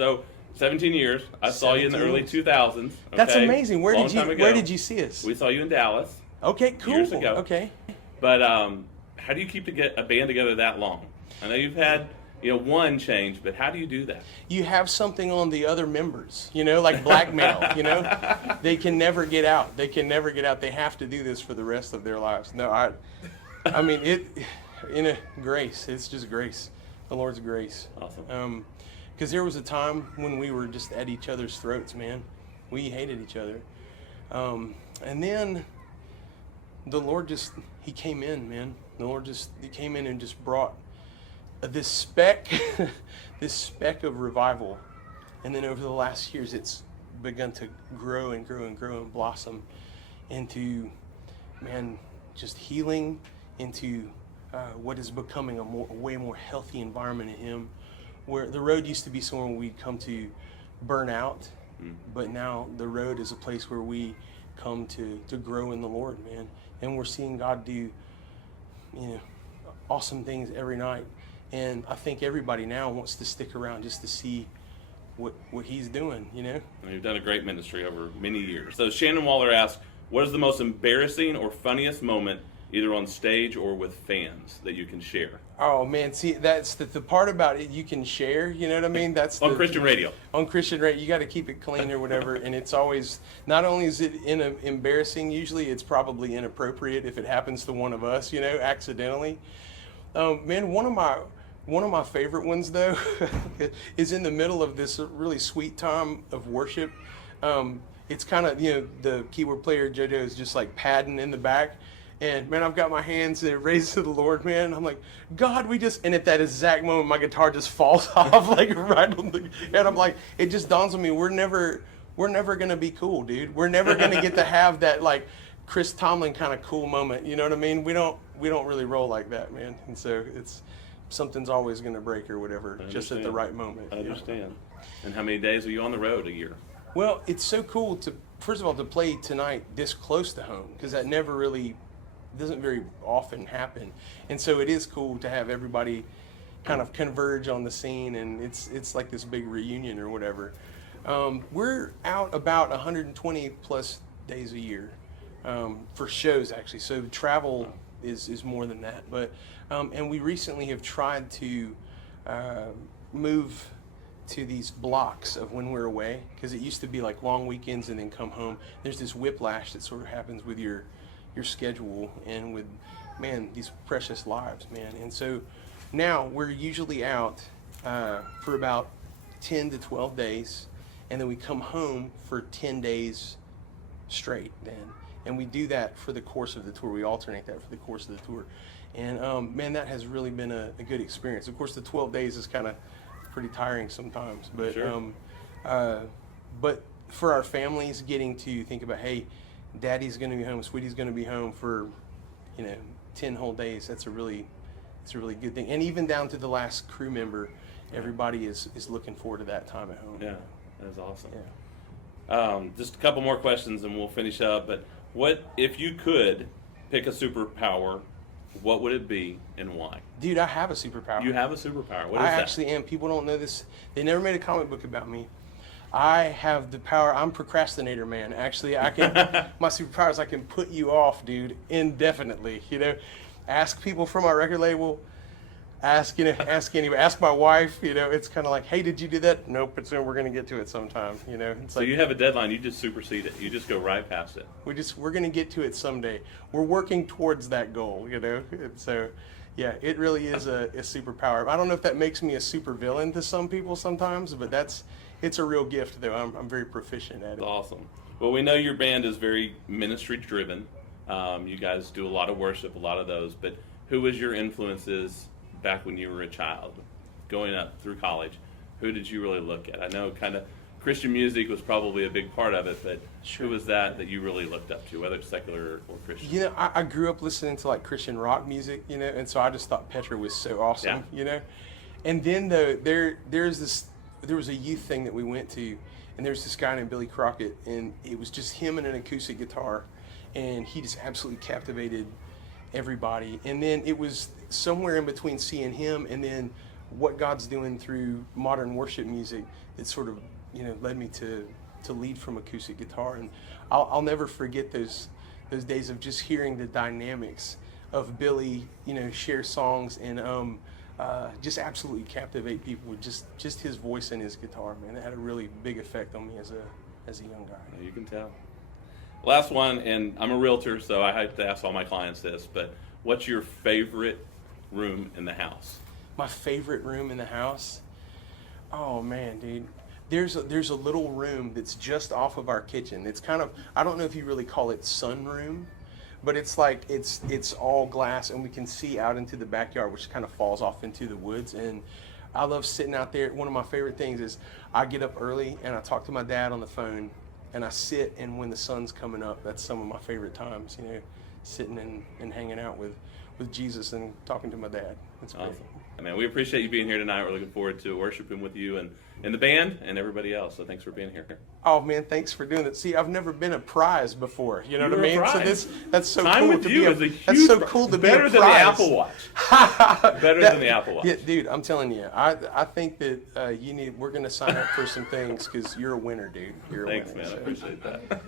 So 17 years. I saw you in the early 2000s. Okay? That's amazing. Where Long did you see us? We saw you in Dallas. Okay, cool. Years ago. Okay. But how do you keep a band together that long? I know you've had one change, but how do you do that? You have something on the other members, like blackmail. They can never get out. They can never get out. They have to do this for the rest of their lives. No, I mean it. In a grace, it's just grace, the Lord's grace. Awesome. Because there was a time when we were just at each other's throats, man. We hated each other, and then the Lord He came in, man. The Lord He came in and just brought this speck of revival, and then over the last years, it's begun to grow and grow and grow and blossom into, man, just healing, into what is becoming a way more healthy environment in Him, where the road used to be somewhere we'd come to burn out, but now the road is a place where we come to grow in the Lord, man, and we're seeing God do, awesome things every night. And I think everybody now wants to stick around just to see what He's doing, And you've done a great ministry over many years. So Shannon Waller asks, what is the most embarrassing or funniest moment, either on stage or with fans, that you can share? Oh, man, see, that's the part about it you can share, you know what I mean? That's on Christian radio. On Christian radio, you got to keep it clean or whatever, and it's always, not only is it embarrassing, usually it's probably inappropriate if it happens to one of us, accidentally. Man, one of my favorite ones, though, is in the middle of this really sweet time of worship. It's kind of, the keyboard player, JoJo, is just like padding in the back. And, man, I've got my hands raised to the Lord, man. I'm like, God, and at that exact moment, my guitar just falls off, like, right on the, and I'm like, it just dawns on me, we're never going to be cool, dude. We're never going to get to have that, like, Chris Tomlin kind of cool moment. You know what I mean? We don't really roll like that, man. And so something's always going to break or whatever, just at the right moment. I understand. And how many days are you on the road a year? Well, it's so cool first of all, to play tonight this close to home, because that doesn't very often happen. And so it is cool to have everybody kind of converge on the scene, and it's like this big reunion or whatever. We're out about 120 plus days a year for shows, actually. So travel is more than that. But and we recently have tried to move to these blocks of when we're away, because it used to be like long weekends and then come home. There's this whiplash that sort of happens with your schedule and with, man, these precious lives, man. And so now we're usually out for about 10 to 12 days, and then we come home for 10 days straight then. And we do that for the course of the tour. We alternate that for the course of the tour. And, man, that has really been a good experience. Of course, the 12 days is kind of pretty tiring sometimes. But, sure. But for our families, getting to think about, hey, Daddy's going to be home, Sweetie's going to be home for, 10 whole days. It's a really good thing. And even down to the last crew member, everybody is looking forward to that time at home. Yeah, that's awesome. Yeah. Just a couple more questions and we'll finish up. But what if you could pick a superpower? What would it be and why? Dude, I have a superpower. You have a superpower. What is I that? actually am. People don't know this. They never made a comic book about me. I have the power. I'm procrastinator, man. Actually, I can. My superpower is I can put you off, dude, indefinitely. Ask people from my record label. Ask anybody. Ask my wife. It's kind of like, hey, did you do that? Nope. We're gonna get to it sometime. It's so like, you have a deadline. You just supersede it. You just go right past it. We're gonna get to it someday. We're working towards that goal. And so, yeah, it really is a superpower. I don't know if that makes me a super villain to some people sometimes, but it's a real gift, though. I'm very proficient at it. That's awesome. Well, we know your band is very ministry driven. You guys do a lot of worship, a lot of those. But who was your influences back when you were a child, going up through college? Who did you really look at? I know kind of Christian music was probably a big part of it, but sure. Who was that you really looked up to, whether it's secular or Christian? I grew up listening to like Christian rock music, and so I just thought Petra was so awesome, And then though there was a youth thing that we went to, and there was this guy named Billy Crockett, and it was just him and an acoustic guitar, and he just absolutely captivated everybody. And then it was somewhere in between seeing him and then what God's doing through modern worship music, it sort of, led me to lead from acoustic guitar. And I'll never forget those days of just hearing the dynamics of Billy, share songs and just absolutely captivate people with just his voice and his guitar, man. It had a really big effect on me as a young guy. You can tell. Last one, and I'm a realtor, so I have to ask all my clients this, but what's your favorite room in the house? My favorite room in the house? Oh man, dude. There's a little room that's just off of our kitchen. It's kind of, I don't know if you really call it sunroom, but it's like it's all glass and we can see out into the backyard, which kind of falls off into the woods. And I love sitting out there. One of my favorite things is I get up early and I talk to my dad on the phone and I sit, and when the sun's coming up, that's some of my favorite times, sitting and hanging out with Jesus and talking to my dad. That's great. Awesome. Man, we appreciate you being here tonight. We're looking forward to worshiping with you and the band and everybody else. So thanks for being here. Oh man, thanks for doing it. See, I've never been a prize before. You know what I mean? Prize. So that's so Time cool with to you be. is a huge That's so cool to be a better than the prize. Apple Watch. Better than the Apple Watch. Yeah, dude, I'm telling you, I think that we're gonna sign up for some things because you're a winner, dude. You're a Thanks, winner. man. I So. appreciate that.